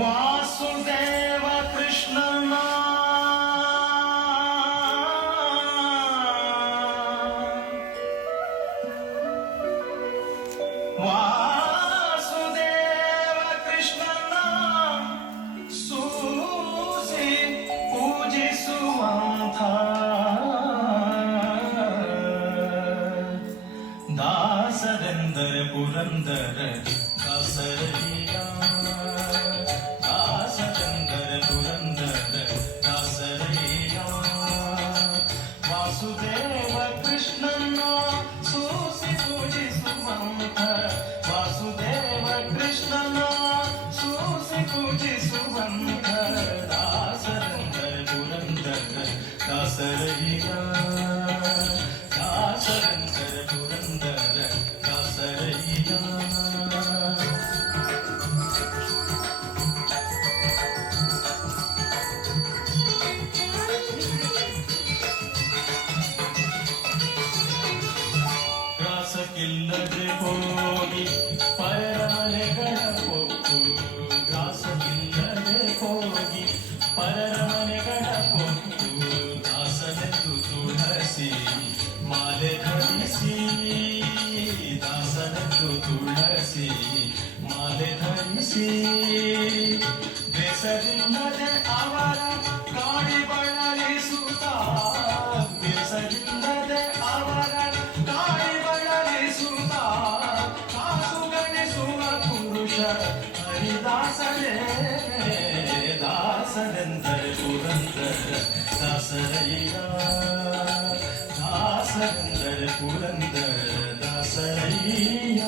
ವಾಸುದೇವ ಕೃಷ್ಣನ ವಾಸುದೇವ ಕೃಷ್ಣನ ಸೂಸಿ ಪೂಜಿಸುವಂಥ ದಾಸರೆಂದರೆ ಪುರಂದರ ದಾಸರಯ್ಯ ದಾಸರೆಂದರೆ ಪುರಂದರ ದಾಸರಯ್ಯ ವಾಸುದೇವ ಕೃಷ್ಣನ ಸೂಸಿ ಪೂಜಿಸುವಂತ ವಾಸುದೇವ ಕೃಷ್ಣನ ಸೂಸಿ ಪೂಜಿಸುವಂತ ದಾಸರೆಂದರೆ ಪುರಂದರ ದಾಸರಯ್ಯ ದಾಸರೆಂದರೆ ಪುರಂದರ ದಾಸರಯ್ಯ ಗ್ರಾಸಕ್ಕಿಲ್ಲದೆ ಹೋಗಿ ಪರಮನೆಗಳ ಪೊಕ್ಕು ಗ್ರಾಸಕ್ಕಿಲ್ಲದೆ ಹೋಗಿ ಪರಮನೆಗಳ ಪೊಕ್ಕು ದಾಸನೆಂದು ತುಳಸಿ ಮಾಲೆ ಧರಿಸಿ ದಾಸನೆಂದು ತುಳಸಿ ಮಾಲೆ ಧರಿಸಿ ಬೆಸರಿಲ್ಲದೆ ಅವರ ಗಾಡಿ ಬಳಲಿಸುತ್ತ ಬೆಸರಿಲ್ಲದೆ ಅವರ ಗಾಡಿ ಬಳಲಿಸುತ್ತ ಕಾಸು ಗಣಿಸುವ ಪುರುಷ ಹರಿದಾಸರೇ ದಾಸರೆಂದರೆ ಪುರಂದರ ದಾಸರಯ್ಯ ದಾಸರೆಂದರೆ ಪುರಂದರ ದಾಸರಯ್ಯ